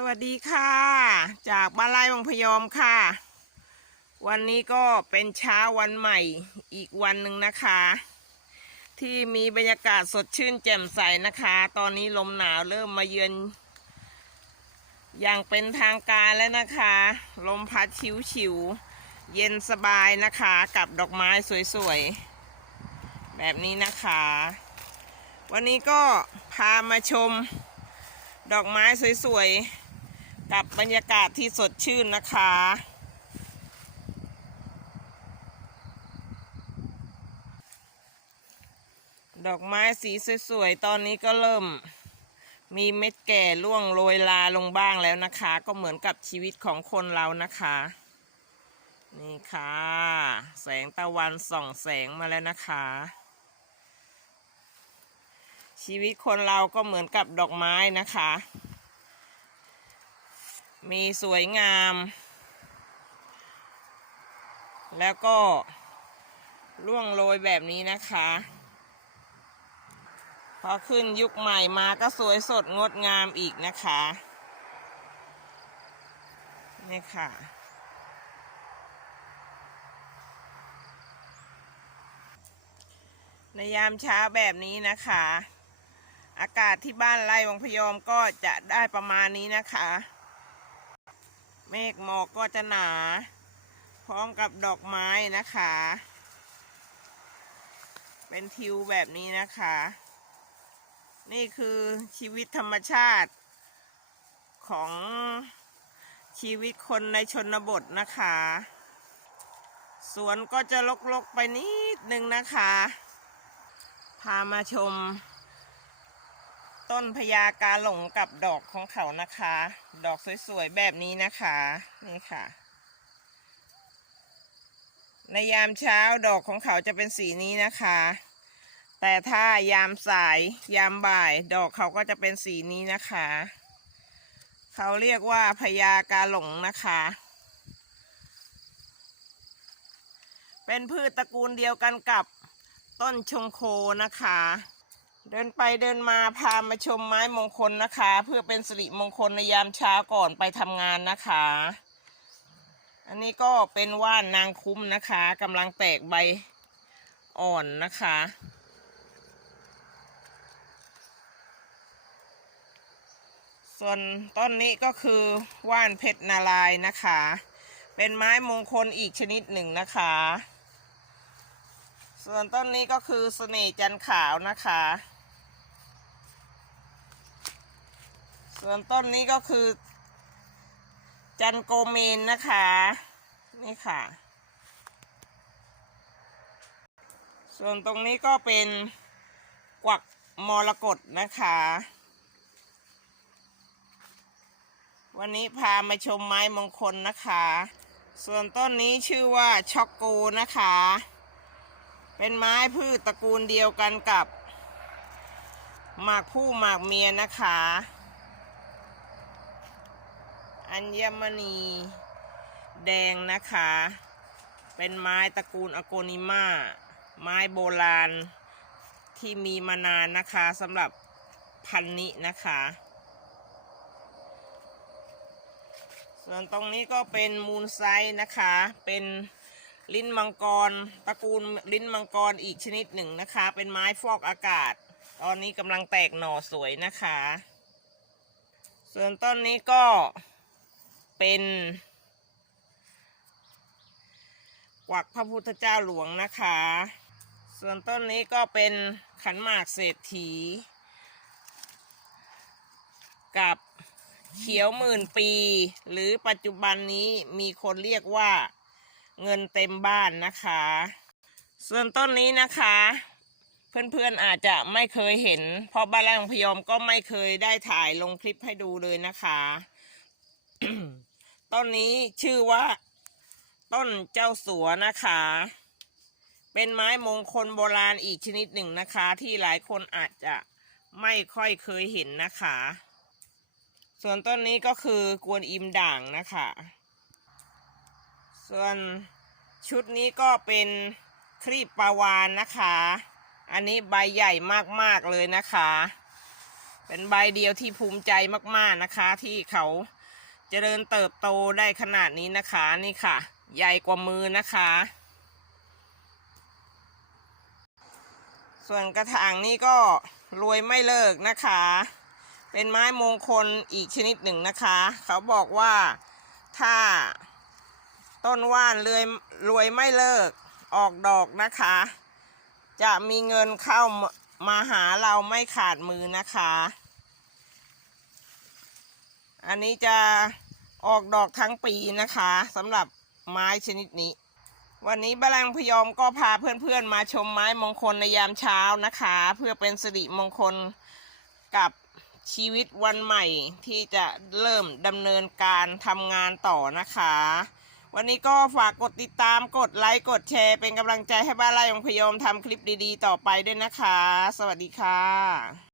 สวัสดีค่ะ จากบ้านไร่วังพยอมค่ะ วันนี้ก็เป็นเช้าวันใหม่อีกวันหนึ่งนะคะ ที่มีบรรยากาศสดชื่นแจ่มใสนะคะ ตอนนี้ลมหนาวเริ่มมาเยือน อย่างเป็นทางการแล้วนะคะ ลมพัดชิวๆเย็นสบายนะคะกับดอกไม้สวยๆ แบบนี้นะคะ วันนี้ก็พามาชมดอกไม้สวยๆ กับบรรยากาศที่สดชื่นนะคะ ดอกไม้สีสวยๆ ตอนนี้ก็เริ่มมีเม็ดแก่ร่วงโรยลาลงบ้างแล้วนะคะ ก็เหมือนกับชีวิตของคนเรานะคะ นี่ค่ะ แสงตะวันส่องแสงมาแล้วนะคะ ชีวิตคนเราก็เหมือนกับดอกไม้นะคะ มีสวยงาม แล้วก็ร่วงโรยแบบนี้นะคะ พอขึ้นยุคใหม่มาก็สวยสดงดงามอีกนะคะ นี่ค่ะในยามเช้าแบบนี้นะคะ อากาศที่บ้านไร่วังพยอมก็จะได้ประมาณนี้นะคะ เมฆหมอกก็จะหนา พร้อมกับดอกไม้นะคะ เป็นทิวแบบนี้นะคะ นี่คือชีวิตธรรมชาติของชีวิตคนในชนบทนะคะ สวนก็จะลกๆไปนิดนึงนะคะ พามาชม ต้นพญากาหลงกับดอกของเขานะคะ ดอกสวยๆแบบนี้นะคะนี่ค่ะ ในยามเช้าดอกของเขาจะเป็นสีนี้นะคะ แต่ถ้ายามสายยามบ่ายดอกเขาก็จะเป็นสีนี้นะคะ เขาเรียกว่าพญากาหลงนะคะ เป็นพืชตระกูลเดียวกันกับต้นชงโคนะคะ เดินไปเดินมาพามาชมไม้มงคลนะคะ เพื่อเป็นสิริมงคลในยามเช้าก่อนไปทำงานนะคะ อันนี้ก็เป็นว่านนางคุ้มนะคะกำลังแตกใบอ่อนนะคะ ส่วนต้นนี้ก็คือว่านเพชรนารายนะคะ เป็นไม้มงคลอีกชนิดหนึ่งนะคะ ส่วนต้นนี้ก็คือเสน่ห์จันขาวนะคะ ส่วนต้นนี้ก็คือ จันโกเมนนะคะ นี่ค่ะ ส่วนตรงนี้ก็เป็นกวักมรกตนะคะ วันนี้พามาชมไม้มงคลนะคะ ส่วนต้นนี้ชื่อว่าช็อกโกนะคะ เป็นไม้พืชตระกูลเดียวกันกับ หมากผู้หมากเมียนะคะ อัญมณีแดงนะคะ เป็นไม้ตระกูลอโกนิมาไม้โบราณที่มีมานานนะคะสำหรับพันนี้นะคะ ส่วนตรงนี้ก็เป็นมูลไซส์นะคะเป็น ลิ้นมังกรตระกูลลิ้นมังกรอีกชนิดหนึ่งนะคะ เป็นไม้ฟอกอากาศ ตอนนี้กำลังแตกหน่อสวยนะคะ ส่วนต้นนี้ก็เป็นกวักพระพุทธเจ้าหลวงนะคะ ส่วนต้นนี้ก็เป็นขันหมากเศรษฐี กับเขียวหมื่นปี หรือปัจจุบันนี้มีคนเรียกว่า เงินเต็มบ้านนะคะ ส่วนต้นนี้นะคะ เพื่อนๆอาจจะไม่เคยเห็น เพราะบ้านแรกของพยอมก็ไม่เคยได้ถ่ายลงคลิปให้ดูเลยนะคะต้นนี้ชื่อว่า ต้นเจ้าสัวนะคะ เป็นไม้มงคลโบราณอีกชนิดหนึ่งนะคะ ที่หลายคนอาจจะไม่ค่อยเคยเห็นนะคะ ส่วนต้นนี้ก็คือกวนอิมด่างนะคะ ส่วนชุดนี้ก็เป็นครีบปลาวานนะคะ อันนี้ใบใหญ่มากๆเลยนะคะ เป็นใบเดียวที่ภูมิใจมากๆนะคะ ที่เขาเจริญเติบโตได้ขนาดนี้นะคะนี่ค่ะ ใหญ่กว่ามือนะคะ ส่วนกระถางนี่ก็รวยไม่เลิกนะคะ เป็นไม้มงคลอีกชนิดหนึ่งนะคะ เขาบอกว่าถ้า ต้นว่านรวยรวยไม่เลิก ออกดอกนะคะ จะมีเงินเข้ามาหาเราไม่ขาดมือนะคะ อันนี้จะออกดอกทั้งปีนะคะสำหรับไม้ชนิดนี้ วันนี้บาลังพยอมก็พาเพื่อนๆมาชมไม้มงคลในยามเช้านะคะ เพื่อเป็นสิริมงคลกับชีวิตวันใหม่ที่จะเริ่มดำเนินการทำงานต่อนะคะ วันนี้ก็ฝากกดติดตามกดไลค์กดแชร์เป็นกำลังใจให้บ้านไร่องพยมทำคลิปดีๆ ต่อไปด้วยนะคะ สวัสดีค่ะ